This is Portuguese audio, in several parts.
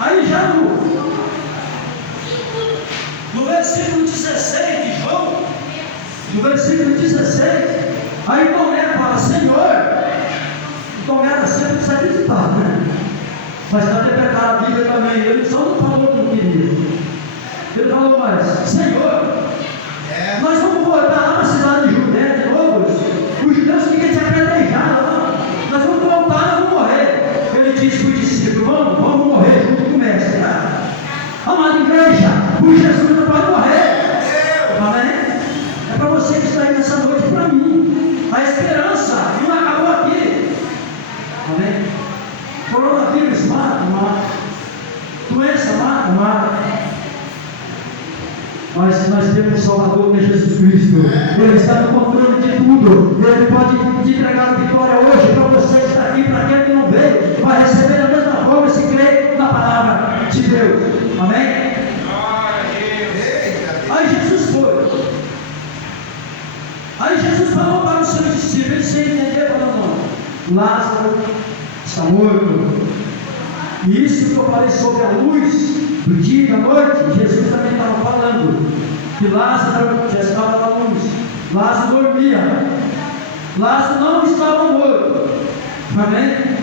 Aí já no versículo 16 de João, no versículo 16, aí Tomé fala: Senhor. Tomé era sempre desacreditado, né? Mas para interpretar a Bíblia também, ele só não falou que não queria. Ele falou: mas Senhor, nós vamos voltar lá para a cidade de Judéia de novo. Os judeus ficam se apedrejados lá. Nós vamos voltar, nós vamos morrer. Ele disse para os discípulos: vamos morrer junto com o mestre. Amada igreja, por Jesus não pode morrer. Amém? É para você que está aí nessa noite, para mim. A esperança não acabou aqui. Amém? Coronavírus mata. Doença mata. Mas nós temos um Salvador, que é Jesus Cristo. Ele está no controle de tudo. Ele pode te entregar a vitória hoje para você estar aqui. Para aquele que não veio, vai receber da mesma forma se crê na palavra de Deus. Amém? Aí Jesus foi. Aí Jesus falou para os seus discípulos, sem entender, falou: não, Lázaro está morto. E isso que eu falei sobre a luz do dia e da noite, Jesus também estava falando que Lázaro já estava na luz. Lázaro dormia. Lázaro não estava morto. Amém?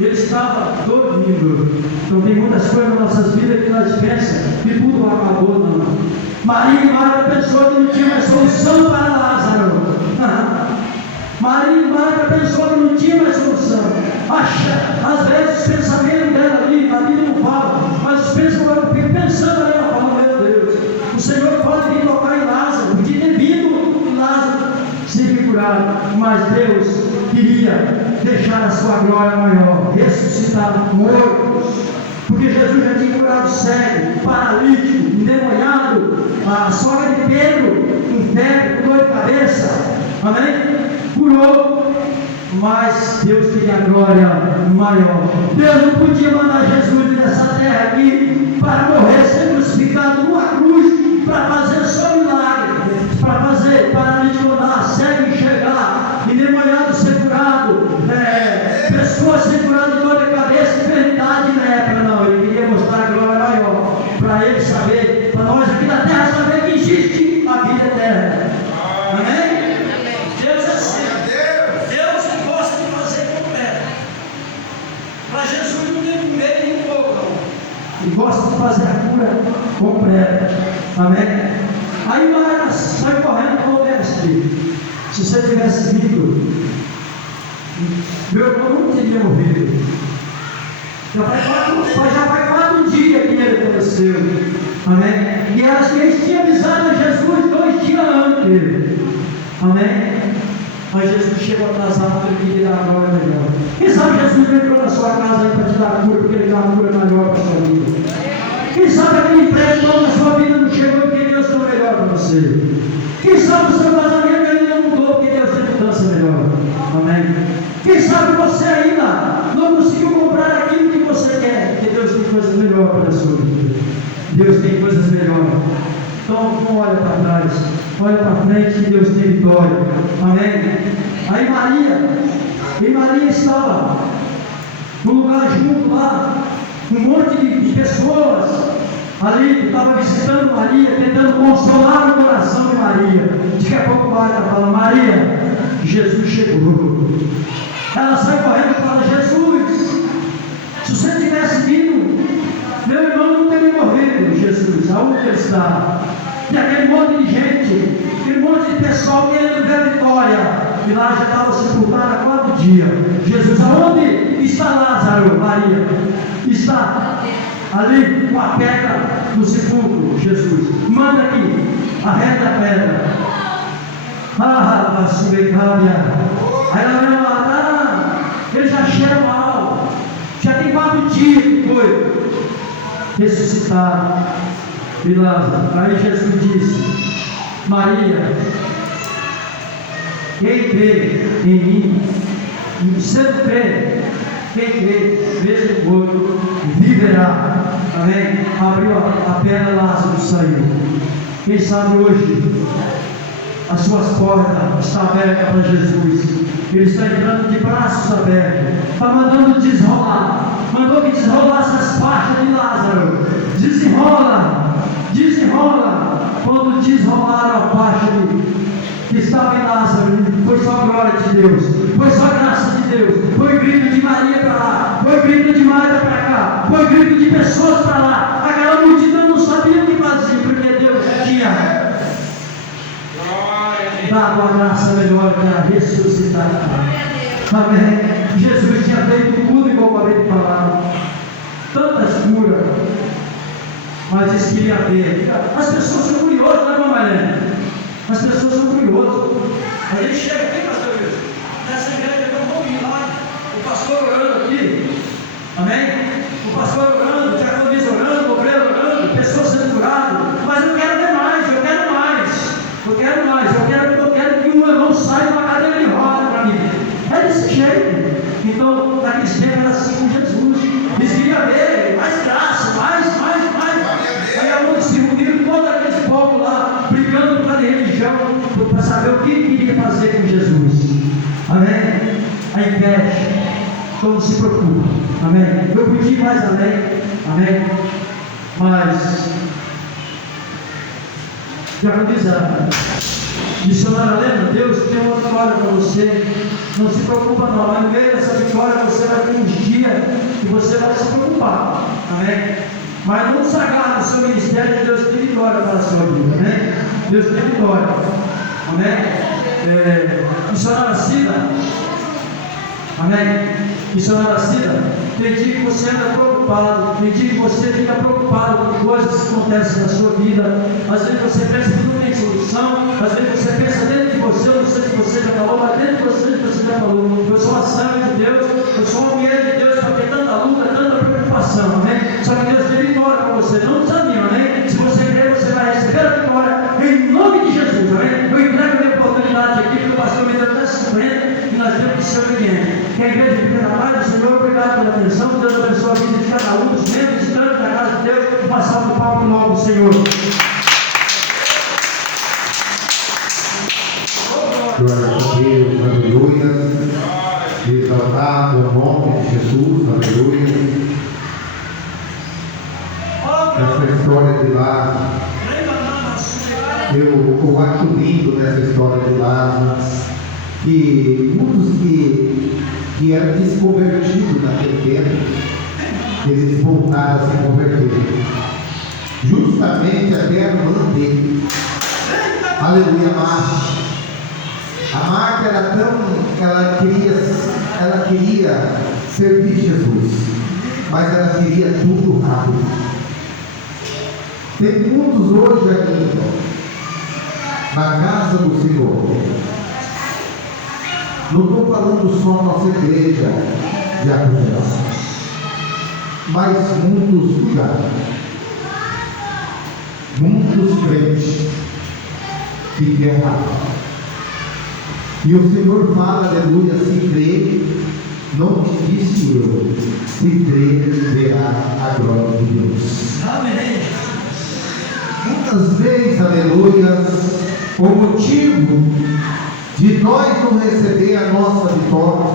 Ele estava dormindo. Então tem muitas coisas nas nossas vidas que nós pensamos que tudo acabou. Não. Maria e Marta pensou que não tinha mais solução para Lázaro. Maria e Marta pensou que não tinha mais solução. Às vezes os pensamentos dela ali, a Bíblia não fala, mas os pensamentos, eu fico pensando ali, ela fala: meu Deus, o Senhor pode vir tocar em Lázaro, podia ter vindo Lázaro ser curado, mas Deus queria deixar a sua glória maior, ressuscitar mortos, porque Jesus já tinha curado cego, paralítico, endemoniado, a sogra de Pedro, com febre, com dor de cabeça. Amém? Curou, mas Deus tem a glória maior. Deus não podia mandar Jesus nessa terra aqui para morrer, ser crucificado numa cruz, para fazer só milagre, para fazer paralítico andar, cego enxergar, endemoniado ser curado, pessoas ser curadas de dor de cabeça, enfermidade e lepra. Não, ele queria mostrar a glória maior, para ele saber, para nós aqui na terra saber que existe a vida eterna. Amém? Deus é assim. Deus não gosta de fazer completo. Para Jesus não tem um meio nem um pouco, não. Ele gosta de fazer a cura completa. Amém? Aí Marta sai correndo e falou: mestre, se você tivesse vindo, meu irmão não teria morrido. Já faz 4 dias que ele faleceu. Amém? E eles tinham avisado a Jesus 2 dias antes. Amém? Mas Jesus chegou atrasado porque ele queria dar a glória melhor. Quem sabe Jesus entrou na sua casa aí para te dar a cura, porque ele dá uma cura melhor para a sua vida. Quem sabe aquele emprego na sua vida não chegou porque Deus deu melhor para você. Quem sabe o seu casamento ainda não mudou porque Deus tem mudança melhor. Amém? Quem sabe você ainda não conseguiu comprar aquilo que você quer, porque Deus tem coisas melhores para a sua vida. Deus tem coisas melhores. Então não olha para trás, olha para frente, que Deus tem vitória. Amém? Aí Maria estava no lugar junto lá, um monte de pessoas ali, estava visitando Maria, tentando consolar o coração de Maria. Daqui a pouco Marta fala: Maria, Jesus chegou. Ela sai correndo e fala: Jesus, se você tivesse vindo, meu irmão não teria morrido. Jesus, aonde ele está? E aquele monte de gente, aquele monte de pessoal querendo ver vitória. E lá já estava sepultado há 4 dias. Jesus, aonde está Lázaro? Maria, está ali com a pedra no sepulcro. Jesus, manda aqui, arreda a pedra. Vai subir cábia. Aí ela vai lá, ele já cheira mal. Já tem 4 dias que foi ressuscitado. E Lázaro. Aí Jesus disse: Maria, quem crê em mim, você não crê, quem crê, mesmo morto, viverá. Amém? Abriu a perna, Lázaro saiu. Quem sabe hoje as suas portas estão abertas para Jesus. Ele está entrando de braços abertos, está mandando desrolar. Mandou que desrolasse glória de Deus, foi só graça de Deus, foi grito de Maria para lá, foi grito de Marta para cá, foi grito de pessoas para lá. Aquela multidão não sabia o que fazer, porque Deus tinha dado uma graça melhor que era ressuscitar. Amém. Jesus tinha feito tudo igual eu acabei de falar, tantas curas, mas eles queriam ver. As pessoas são curiosas, não é, irmã Mariana? As pessoas são curiosas. A gente chega aqui, pastor Wilson, nessa igreja eu vou vir lá, o pastor orando aqui, amém? O pastor orando, o diaconisa orando, o obreiro orando, pessoas sendo curadas, mas eu quero ver mais, eu quero mais, eu quero mais, eu quero que um irmão saia de uma cadeira de roda para mim. É desse jeito. Então, naqueles tempos era assim com Jesus. Eles queriam ver mais graça, mais. Aí a mão se reuniram todo aquele povo lá, brigando por causa de religião, para saber o que queria fazer com Jesus. Amém? A inveja. Então não se preocupe. Amém? Eu podia ir mais além. Amém? Mas já vou dizer, missionária, lembra? Deus tem uma vitória para você. Não se preocupa não, mas no meio dessa vitória você vai ter uns dias que você vai se preocupar. Amém? Mas não desagarra no seu ministério, que Deus tem vitória para a sua vida. Amém? Deus tem vitória. Amém? Missionária Cida. Amém? Missionária Cida, tem dia que você anda preocupado, tem dia que você fica preocupado com coisas que acontecem na sua vida. Às vezes você pensa que não tem solução, às vezes você pensa dentro de você, eu não sei se você já falou, mas dentro de você já falou. Eu sou uma serva de Deus, eu sou uma mulher de Deus, para ter tanta luta, tanta preocupação, amém? Só que Deus tem vitória para você, não desanima, amém? Se você crer, você vai receber a vitória, em nome de Jesus, amém? Eu entrego a minha oportunidade aqui, porque o pastor me deu até 50, e nós temos que ser obedientes. Que a igreja fique na paz do Senhor, obrigado pela atenção, Deus abençoe a vida de cada um dos membros, de tanto da casa de Deus, e passar o palco em nome do Senhor. Glória a Deus, aleluia. Exaltado o nome de Jesus, aleluia. Essa história de Lázaro, eu acho lindo nessa história de Lázaro, que muitos que eram desconvertidos naquele tempo, eles voltaram a se converter, justamente até a irmã dele, aleluia, Marta. A Marta era tão, ela queria servir Jesus, mas ela queria tudo rápido. Tem muitos hoje aqui na casa do Senhor. Não estou falando só nossa igreja de Acuña, mas muitos lugares, muitos crentes que querem rápido. E o Senhor fala, aleluia, se crer, não te disse eu, se crer, verá a glória de Deus. Amém. Muitas vezes, aleluia, o motivo de nós não receber a nossa vitória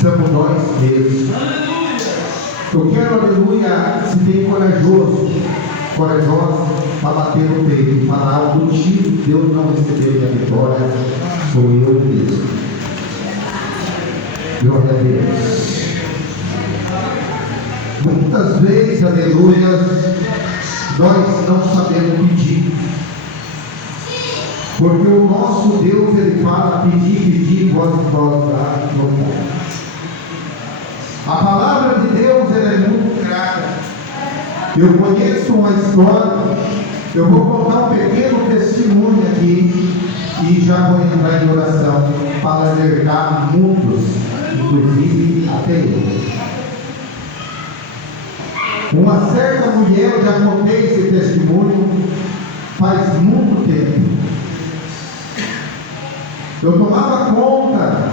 somos nós mesmos. Eu quero, aleluia, se tem corajosa, para bater no peito e falar: o motivo de Deus não receber minha vitória sou eu mesmo. Glória a Deus. Muitas vezes, aleluia, nós não sabemos pedir, porque o nosso Deus, ele fala: pedir, vós dará. A palavra de Deus, ela é muito clara. Eu conheço uma história, eu vou contar um pequeno testemunho aqui e já vou entrar em oração para alertar muitos, inclusive até eu. Uma certa mulher, eu já contei esse testemunho faz muito tempo. Eu tomava conta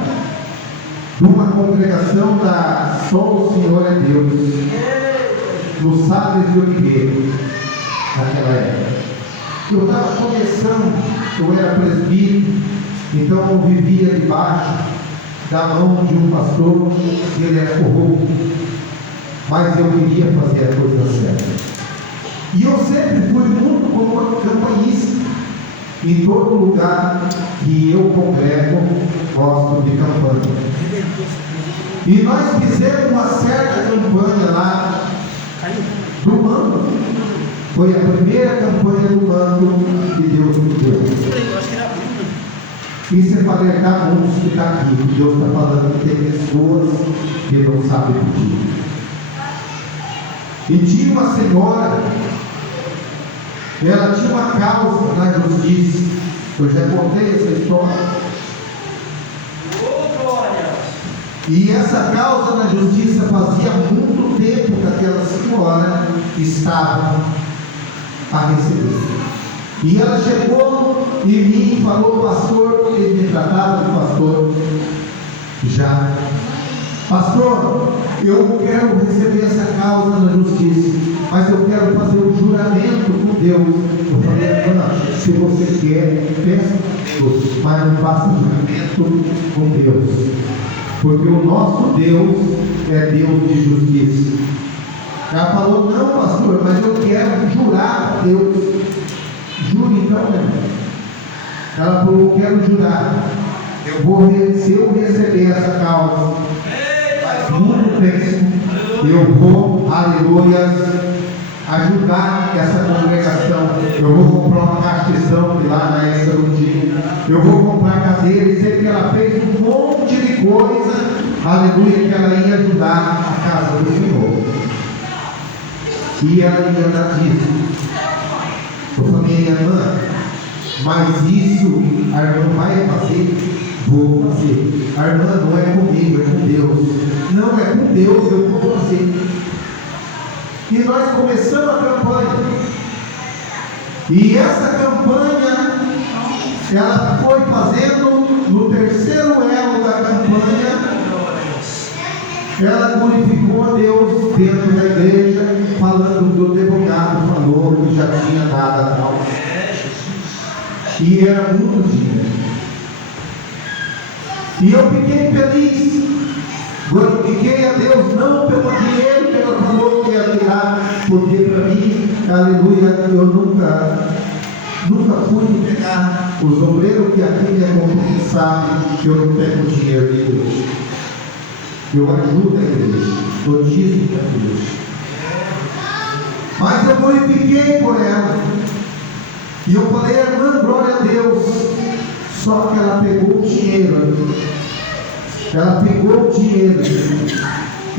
de uma congregação da Só o Senhor é Deus, no Salles de Oliveira, naquela época. Eu estava começando, eu era presbítero, então eu vivia debaixo da mão de um pastor, que ele era corrupto, mas eu queria fazer a coisa certa. E eu sempre fui muito como campanhista. Em todo lugar que eu congrego, gosto de campanha. E nós fizemos uma certa campanha lá do mando. Foi a primeira campanha do mando que Deus nos deu. Isso é para alertar muitos que estão aqui. Deus está falando que tem pessoas que não sabem pedir. E tinha uma senhora, ela tinha uma causa na justiça. Eu já contei essa história. E essa causa na justiça fazia muito tempo que aquela senhora estava a receber. E ela chegou em mim e falou: pastor, ele me tratava de pastor. Já, pastor, eu quero receber essa causa na justiça, mas eu quero fazer um juramento com Deus. Eu falei: irmã, se você quer, peça a Deus, mas não faça juramento com Deus, porque o nosso Deus é Deus de justiça. Ela falou: não, pastor, mas eu quero jurar a Deus. Jure então, irmão. Ela falou: eu quero jurar. Se eu receber essa causa, muito tempo, eu vou, aleluia, ajudar essa congregação. Eu vou comprar uma caixa de sangue lá na época do dia. Eu vou comprar cadeira. E sei que ela fez um monte de coisa, aleluia, que ela ia ajudar a casa do Senhor. E ela ia dar disso. Eu falei: irmã, mas isso a irmã vai fazer? Vou fazer. A irmã não é comigo, é com Deus. Não é com Deus, eu vou fazer. E nós começamos a campanha. E essa campanha, ela foi fazendo no terceiro elo da campanha. Ela glorificou a Deus dentro da igreja, falando do advogado, falou que já tinha dado a tal. E era muito dinheiro. E eu fiquei feliz, glorifiquei a Deus, não pelo dinheiro que ela falou que ia tirar, porque para mim, aleluia, eu nunca fui pegar. Os obreiros que aqui me acompanham sabem que eu não pego dinheiro de Deus. Eu ajudo a igreja, eu digo para a igreja. Mas eu glorifiquei por ela. E eu falei: irmã, glória a Deus. Só que ela pegou o dinheiro. Ela pegou o dinheiro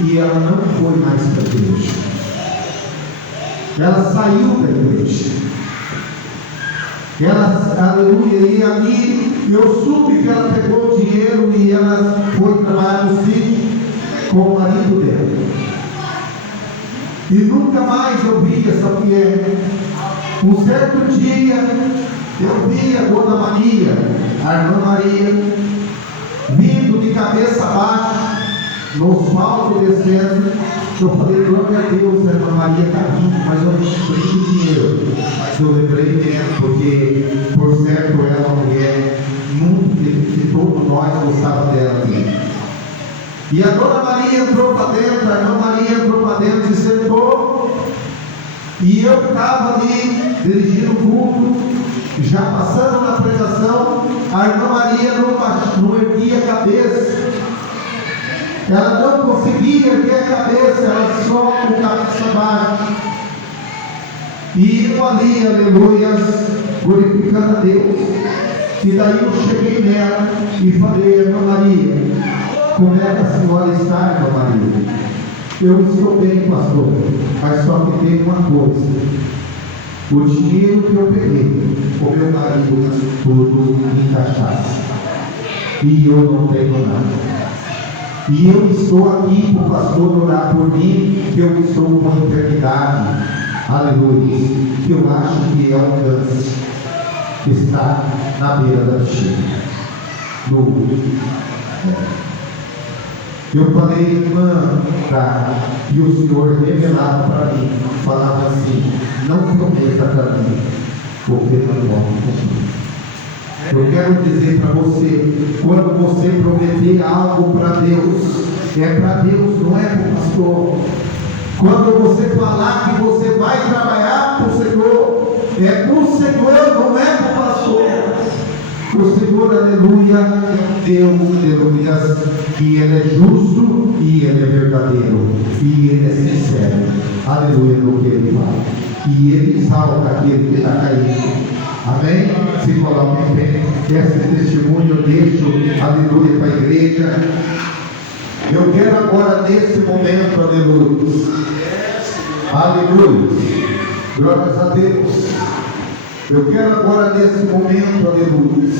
e ela não foi mais para a igreja. Ela saiu da igreja. Ela, aleluia, e ali eu soube que ela pegou o dinheiro e ela foi trabalhar no sítio com o marido dela. E nunca mais eu vi essa mulher. Um certo dia eu vi a Dona Maria, a irmã Maria, vindo de cabeça baixa, no asfalto descendo. Eu falei: glória a Deus, a irmã Maria está vindo, mas eu não lembrei do dinheiro. Mas eu lembrei dela, porque por certo ela é uma mulher muito que todos nós gostávamos dela aqui. E a Dona Maria entrou para dentro, a irmã Maria entrou para dentro e sentou. E eu estava ali dirigindo o culto, já passando na pregação. A irmã Maria não erguia a cabeça. Ela não conseguia erguer a cabeça, ela só com a cabeça baixa. E eu ali, aleluia, glorificando a Deus. E daí eu cheguei nela e falei: irmã Maria, como é que a senhora está, irmã Maria? Eu estou bem, pastor, mas só que tem uma coisa: o dinheiro que eu peguei, o meu marido gastou tudo em cachaça, e eu não tenho nada. E eu estou aqui para o pastor orar por mim, que eu estou com uma enfermidade, aleluia, que eu acho que é um câncer, que está na beira da bexiga. Eu falei: irmã, tá? E o Senhor revelava para mim, falava assim: não prometa para mim, porque não vou cumprir. Eu quero dizer para você, quando você prometer algo para Deus, é para Deus, não é para o pastor. Quando você falar que você vai trabalhar para o Senhor, é para o Senhor, não é para o pastor. O Senhor, aleluia, é um Deus, aleluia, que Ele é justo e Ele é verdadeiro e Ele é sincero, aleluia, no que Ele fala. E Ele salva aquele que está caído. Amém? Se coloque em pé. Esse testemunho eu deixo, aleluia, para a igreja. Eu quero agora, nesse momento, aleluia, aleluia, glórias a Deus. Eu quero agora, nesse momento, aleluia,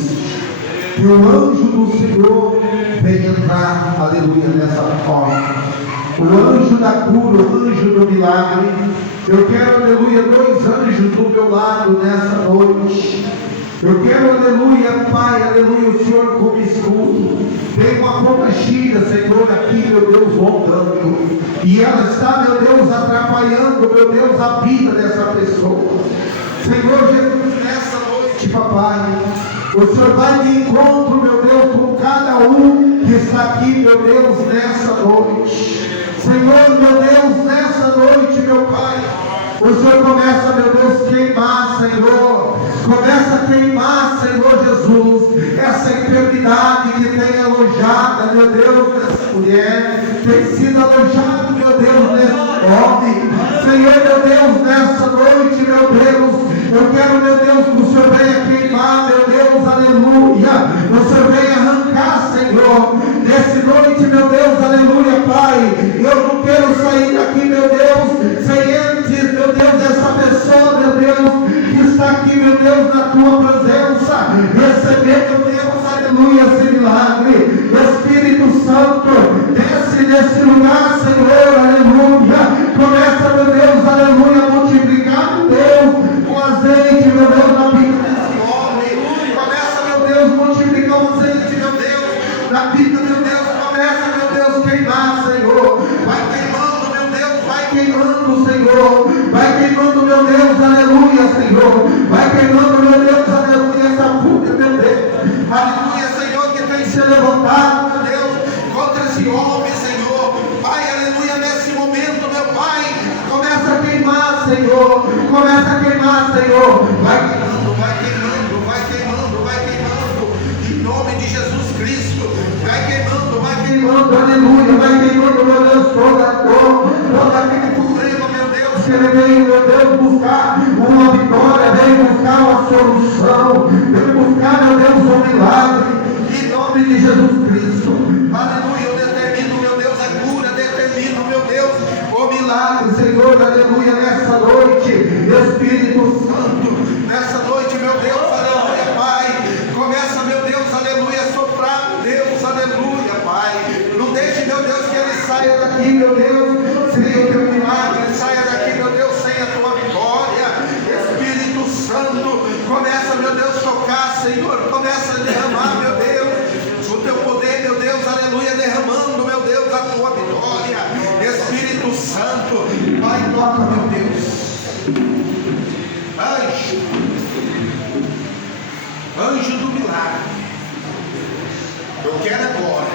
que o anjo do Senhor venha entrar, aleluia, nessa porta. O anjo da cura, o anjo do milagre. Eu quero, aleluia, 2 anjos do meu lado nessa noite. Eu quero, aleluia, Pai, aleluia, o Senhor como escudo. Tem uma pomba gira, Senhor, aqui, meu Deus, voltando. E ela está, meu Deus, atrapalhando, meu Deus, a vida dessa pessoa. Senhor Jesus, nessa noite, papai, o Senhor vai de encontro, meu Deus, com cada um que está aqui, meu Deus, nessa noite. Senhor, meu Deus, nessa noite, meu Pai, o Senhor começa, meu Deus, queimar, Senhor. Começa a queimar, Senhor Jesus, essa enfermidade que tem alojada, meu Deus, nessa mulher, tem sido alojada, meu Deus, nesse homem. Senhor, meu Deus, nessa noite, meu Deus, eu quero, meu Deus, que o Senhor venha queimar, meu Deus, aleluia. O Senhor venha arrancar, Senhor, nessa noite, meu Deus, aleluia, Pai. Eu não quero sair daqui, meu Deus, sem antes, meu Deus, essa pessoa, meu Deus, que está aqui, meu Deus, na tua presença, receber, meu Deus, aleluia, esse milagre. Espírito Santo, desce nesse lugar, Senhor, aleluia. Começa, meu Deus, aleluia, a multiplicar, meu Deus, o azeite, meu Deus, na vida desse homem. Começa, meu Deus, multiplicar o azeite, meu Deus, na vida, meu Deus. Começa, meu Deus, queimar, Senhor. Vai queimando, meu Deus, vai queimando, Senhor. Vai queimando, meu Deus, aleluia, Senhor. Vai queimando, meu Deus, aleluia, essa fúria, meu Deus. Aleluia, Senhor, que tem se levantado, meu Deus, contra esse homem, Senhor. Pai, aleluia, nesse momento, meu Pai, começa a queimar, Senhor. Começa a queimar, Senhor. Vai queimando, vai queimando, vai queimando, vai queimando. Em nome de Jesus Cristo. Vai queimando, aleluia. Vai queimando, meu Deus, toda a dor, todo aquele problema, meu Deus, que ele veio, meu Deus, buscar uma vitória, veio buscar uma solução, veio buscar, meu Deus, um milagre. Em nome de Jesus Cristo. Aleluia, eu determino, meu Deus, a cura, determino, meu Deus, o milagre, Senhor, aleluia, nessa noite, Espírito Santo, nessa noite, meu Deus, aleluia, Pai, começa, meu Deus, aleluia, a soprar, meu Deus, aleluia, Pai, não deixe, meu Deus, que ele saia daqui, meu Deus, sem o teu milagre, saia daqui, meu Deus, sem a tua vitória. Espírito Santo, começa, meu Deus, tocar, Senhor, começa a derramar, meu Deus, o teu poder, meu Deus, aleluia, derramando, meu Deus, a tua vitória. Espírito Santo, vai, toca, meu Deus. Anjo do milagre, eu quero agora,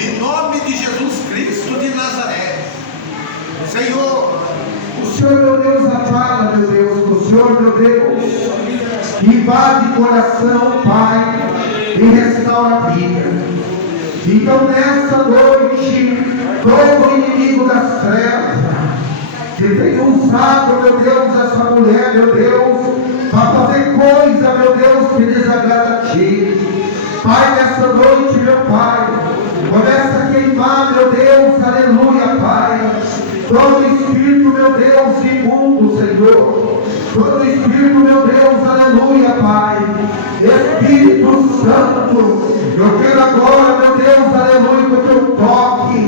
em nome de Jesus Cristo de Nazaré, Senhor, o Senhor, meu Deus, fala, meu Deus, o Senhor, meu Deus, invade o coração, Pai, e restaura a vida. Então, nessa noite, todo inimigo das trevas, que tem usado, meu Deus, essa mulher, meu Deus, para fazer coisa, meu Deus, que desagrada a Ti. Pai, nessa noite, meu Pai, começa a queimar, meu Deus, aleluia, Pai, todo espírito, meu Deus, imundo, Senhor, todo espírito, meu Deus, aleluia, Pai, Espírito Santo, eu quero agora, meu Deus, aleluia, que o teu toque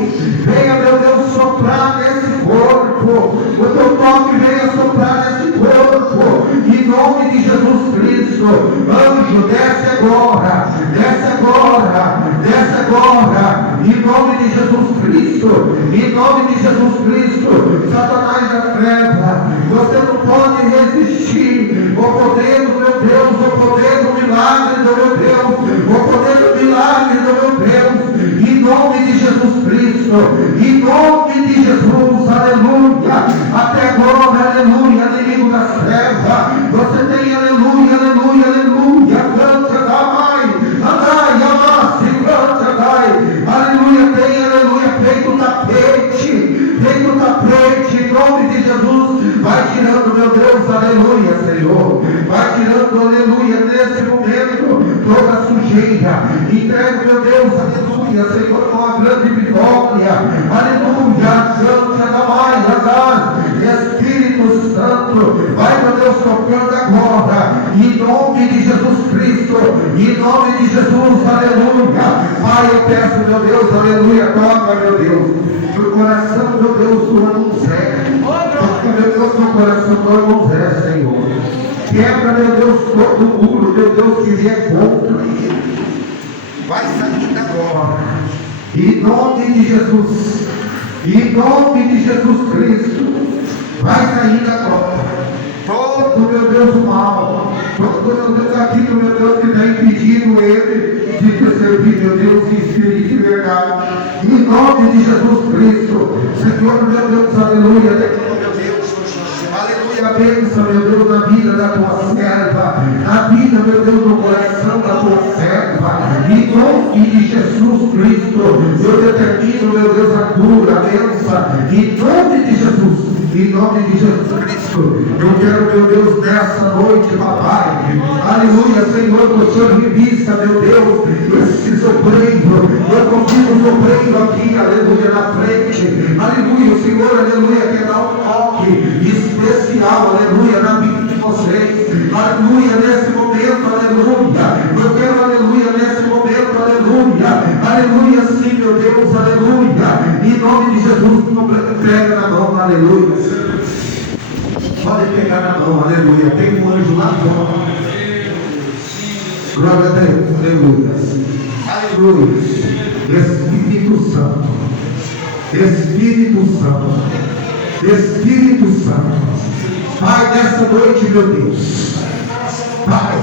venha, meu Deus, soprar nesse corpo, o teu toque venha soprar nesse corpo, em nome de Jesus Cristo. Anjo, desce agora, desce agora, desce agora, em nome de Jesus Cristo, em nome de Jesus Cristo. Satanás da treva, você não pode resistir ao poder do meu Deus, ao poder do milagre do meu Deus, ao poder do milagre do meu Deus, em nome de Jesus Cristo, em nome de Jesus, aleluia. Até agora, aleluia, inimigo das trevas, você tem, aleluia, aleluia, aleluia, canta Senhor. Vai tirando, aleluia, nesse momento, toda a sujeira. Entrega, meu Deus, aleluia, Senhor, com a grande vitória. Aleluia, Santa da Mãe, Espírito Santo, vai, meu Deus, tocando agora, em nome de Jesus Cristo, em nome de Jesus, aleluia. Pai, eu peço, meu Deus, aleluia, toca, meu Deus, no coração, meu Deus, do irmão Zé. Toca, meu Deus, no coração do irmão Zé, Senhor. Quebra, meu Deus, todo muro, meu Deus, que vier contra ele. Vai sair agora, em nome de Jesus, em nome de Jesus Cristo. Vai sair agora todo, meu Deus, o mal, todo, meu Deus, aquilo, meu Deus, que está impedindo ele de te servir, meu Deus, em espírito e verdade. Em nome de Jesus Cristo, Senhor, meu Deus, aleluia, meu Deus, aleluia, bênção, meu Deus, na vida da tua serva, na vida, meu Deus, no coração da tua serva, em nome de Jesus Cristo, eu determino, meu Deus, a cura, a bênção, em nome de Jesus. Em nome de Jesus Cristo, eu quero, meu Deus, nessa noite, papai, aleluia, Senhor, que o Senhor revista, meu Deus, esse sobreiro, eu convido o sobreiro aqui, aleluia, na frente, aleluia, o Senhor, aleluia, quer dar um toque especial, aleluia, na vida de vocês, aleluia, nesse momento, aleluia, eu quero, aleluia, nesse momento, aleluia, sim, meu Deus, aleluia, em nome de Jesus, entrega na mão, aleluia. Pode pegar na mão, aleluia. Tem um anjo lá fora. Glória a Deus, aleluia. Aleluia. Espírito Santo. Espírito Santo. Espírito Santo. Pai, nessa noite, meu Deus. Pai,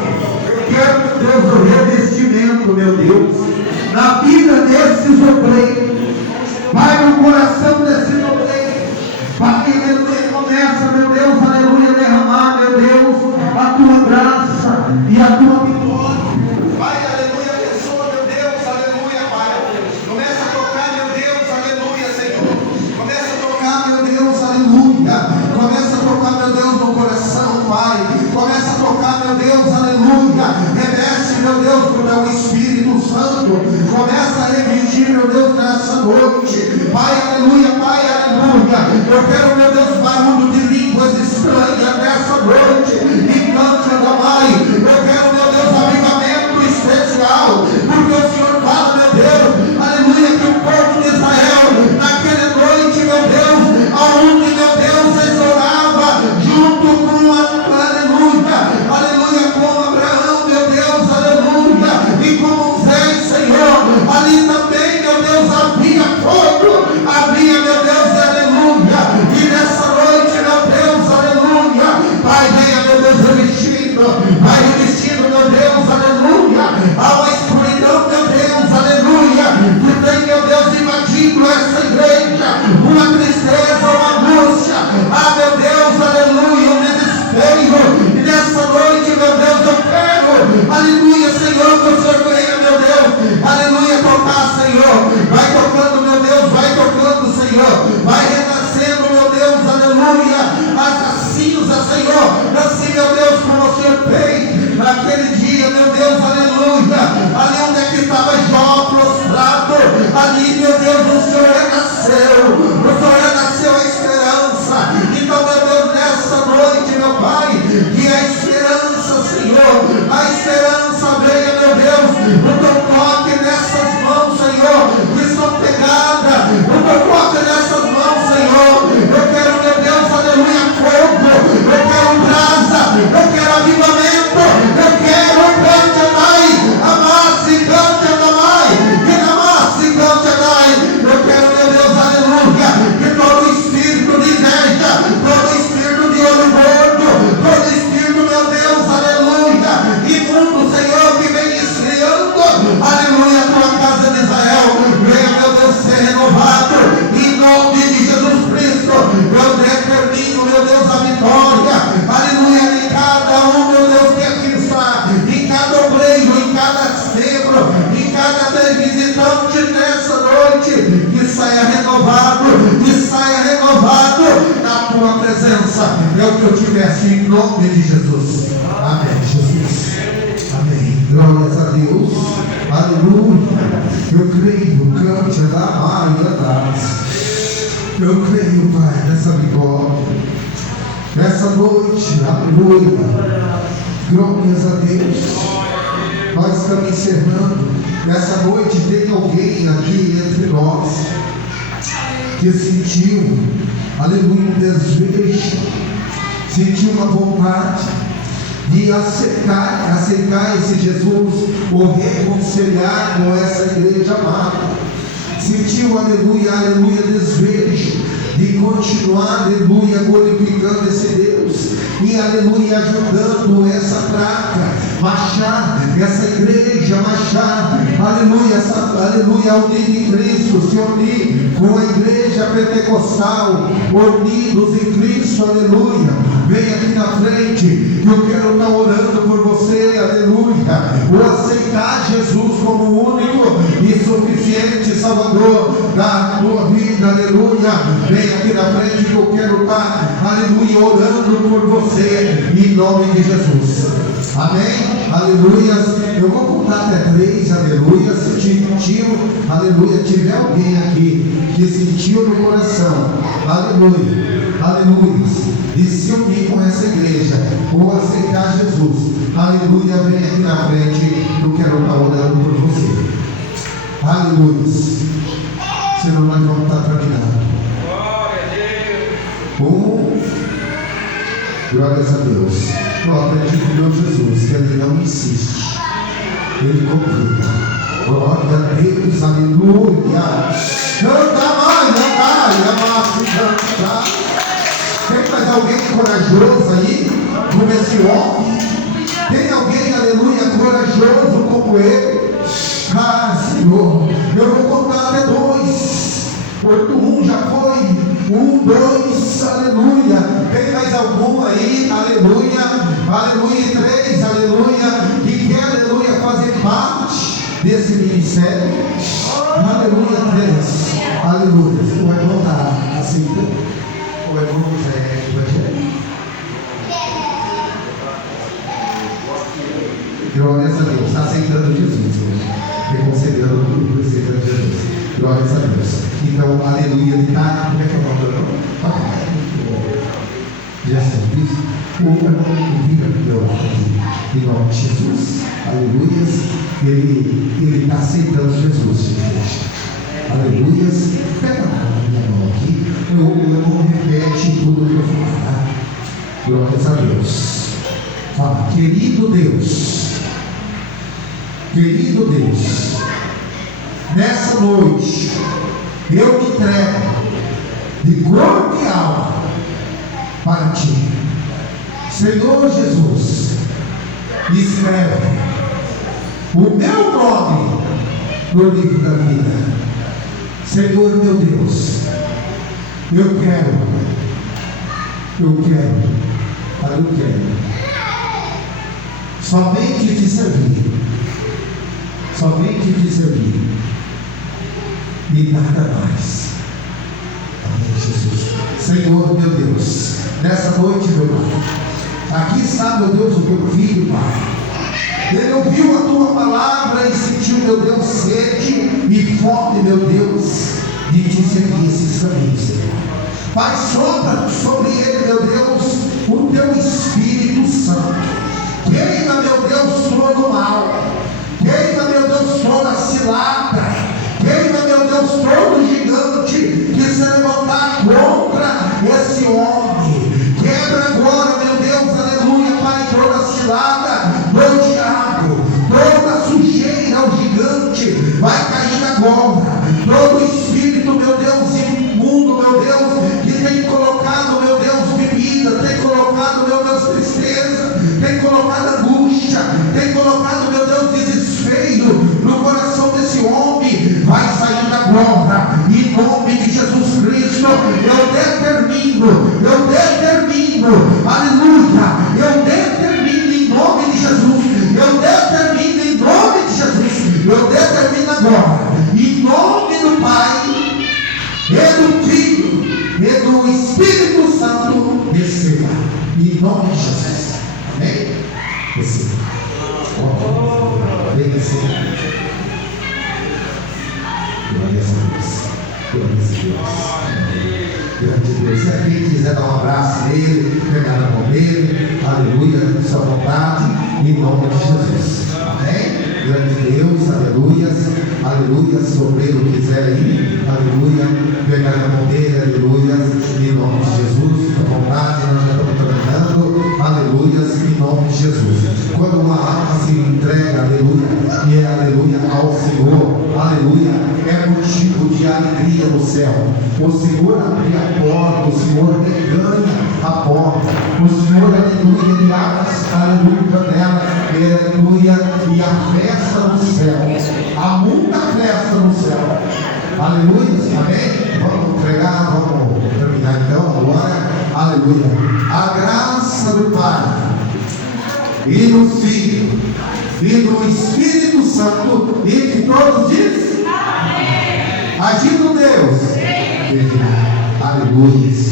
eu quero, meu Deus, o revestimento, meu Deus, na vida desses obreiros. Pai, no coração desses obreiros. Pai, aleluia, começa, meu Deus, aleluia, derramar, meu Deus, a tua graça e a tua vitória. Pai, aleluia, abençoa, meu Deus, aleluia, Pai. Começa a tocar, meu Deus, aleluia, Senhor. Começa a tocar, meu Deus, aleluia. Começa a tocar, meu Deus, no coração, Pai. Começa a tocar, meu Deus, aleluia. Reveste, meu Deus, com o teu Espírito Santo. Começa a revestir, meu Deus, nessa noite. Pai, aleluia, Pai, aleluia. Eu quero, meu Deus, barulho de línguas estranhas nessa noite. Encanta da Mãe. Eu quero, meu Deus, avivamento especial. Porque o Senhor fala, meu Deus, aleluia, que o povo de Israel, naquela noite, meu Deus, aonde, meu Deus, exorava junto com aleluia, aleluia, com Abraão, meu Deus, aleluia, e com Moisés, Senhor, ali também, meu Deus, havia fogo, havia, meu Deus, aleluia, e nessa noite, manifeste em nome de Jesus. Amém, Jesus. Amém. Glórias a Deus. Aleluia. Eu creio, cante da Maria. Eu creio, Pai, nessa vitória, nessa noite. Aleluia. Glórias a Deus. Nós estamos encerrando. Nessa noite tem alguém aqui entre nós que sentiu, aleluia, um desejo, sentiu uma vontade de aceitar esse Jesus, ou reconciliar com essa igreja amada. Sentiu, aleluia, aleluia, desejo de continuar, aleluia, glorificando esse Deus e, aleluia, ajudando essa praga marchar, essa igreja marchar, aleluia, aleluia, unida em Cristo, se unir com a igreja pentecostal, unidos em Cristo, aleluia. Vem aqui na frente, que eu quero estar orando por você, aleluia, ou aceitar Jesus como o único e suficiente Salvador da tua vida, aleluia. Vem aqui na frente, que eu quero estar, aleluia, orando por você, em nome de Jesus. Amém? Aleluia. Eu vou contar até 3, aleluia. Se sentiu, aleluia, tiver alguém aqui que sentiu no coração, aleluia, aleluia, e se unir com essa igreja, ou aceitar Jesus, aleluia, vem aqui na frente, eu quero estar orando por você. Aleluia. Senão nós vamos estar terminando. Glórias a Deus. Eu aprendi com meu Jesus, que ele não insiste, ele convida. Glória a Deus, aleluia. Canta mais, canta. Tem mais alguém corajoso aí, como esse homem? Tem alguém, aleluia, corajoso como ele? Senhor, eu vou contar até 2. Um já foi, 1, 2, aleluia. Tem mais algum aí, aleluia, aleluia, 3, aleluia, que quer, aleluia, fazer parte desse ministério? Aleluia, 3, aleluia. O irmão está aceitando? O irmão é evangélico? Glórias a Deus, está aceitando Jesus, reconciliando tudo, aceitando Jesus. Glórias a Deus. Então, aleluia, ele está, como é que é o nome do irmão? Jesus Cristo, o irmão vira meu aqui, em nome de Jesus, aleluia, ele está aceitando Jesus, gente. Aleluia, pega a minha mão aqui, o irmão repete tudo que eu falar. Glórias a Deus. Fala, querido Deus, nessa noite, eu me entrego de corpo e alma para ti. Senhor Jesus, escreve o meu nome no livro da vida. Senhor meu Deus, eu quero somente te servir, e nada mais. Amém, Jesus. Senhor meu Deus, nessa noite, meu Pai, aqui está, meu Deus, o teu filho, Pai. Ele ouviu a tua palavra e sentiu, meu Deus, sede e fome, meu Deus, de te seguir esses caminhos, Senhor. Pai, sopra sobre ele, meu Deus, o teu Espírito Santo. Queima, meu Deus, todo o mal. Queima, meu Deus, toda a cilada. Queima, meu Deus, todo gigante que se levantar contra esse homem. Quebra agora, meu Deus, aleluia, Pai, toda a cilada do diabo. Toda sujeira ao gigante vai cair agora. Todo espírito, meu Deus, imundo, meu Deus, que tem colocado, meu Deus, bebida, tem colocado, meu Deus, tristeza, tem colocado angústia, tem colocado, meu Deus, desespero no coração desse homem, vai sair agora, em nome de Jesus Cristo. Eu determino, aleluia, eu determino em nome de Jesus, eu determino agora, em nome do Pai, e do Filho, e do Espírito Santo, receba, em Em nome de Jesus. Amém? Receba. Vem receber. Glória a Deus. Glória a Deus. Grande Deus. Se alguém quiser dar um abraço nele, pegar na mão dele, aleluia, sua vontade, em nome de Jesus. Amém? Grande Deus, aleluia, aleluia. Se o obreiro quiser ir, aleluia, pegar na mão dele, aleluia, em nome de Jesus, sua vontade, nós já estamos trabalhando, aleluia, em nome de Jesus. Quando uma alma se entrega, aleluia, e é aleluia ao Senhor, aleluia, é motivo de alegria no céu. O Senhor abre a porta, o Senhor ganha a porta, o Senhor, aleluia, ele abre, aleluia, janela, aleluia, e a festa no céu, há muita festa no céu, aleluia, amém? Vamos pregar, vamos terminar então agora, aleluia. A graça do Pai e do Filho e do Espírito Santo, e que todos dizem amém. Agindo Deus, aleluia.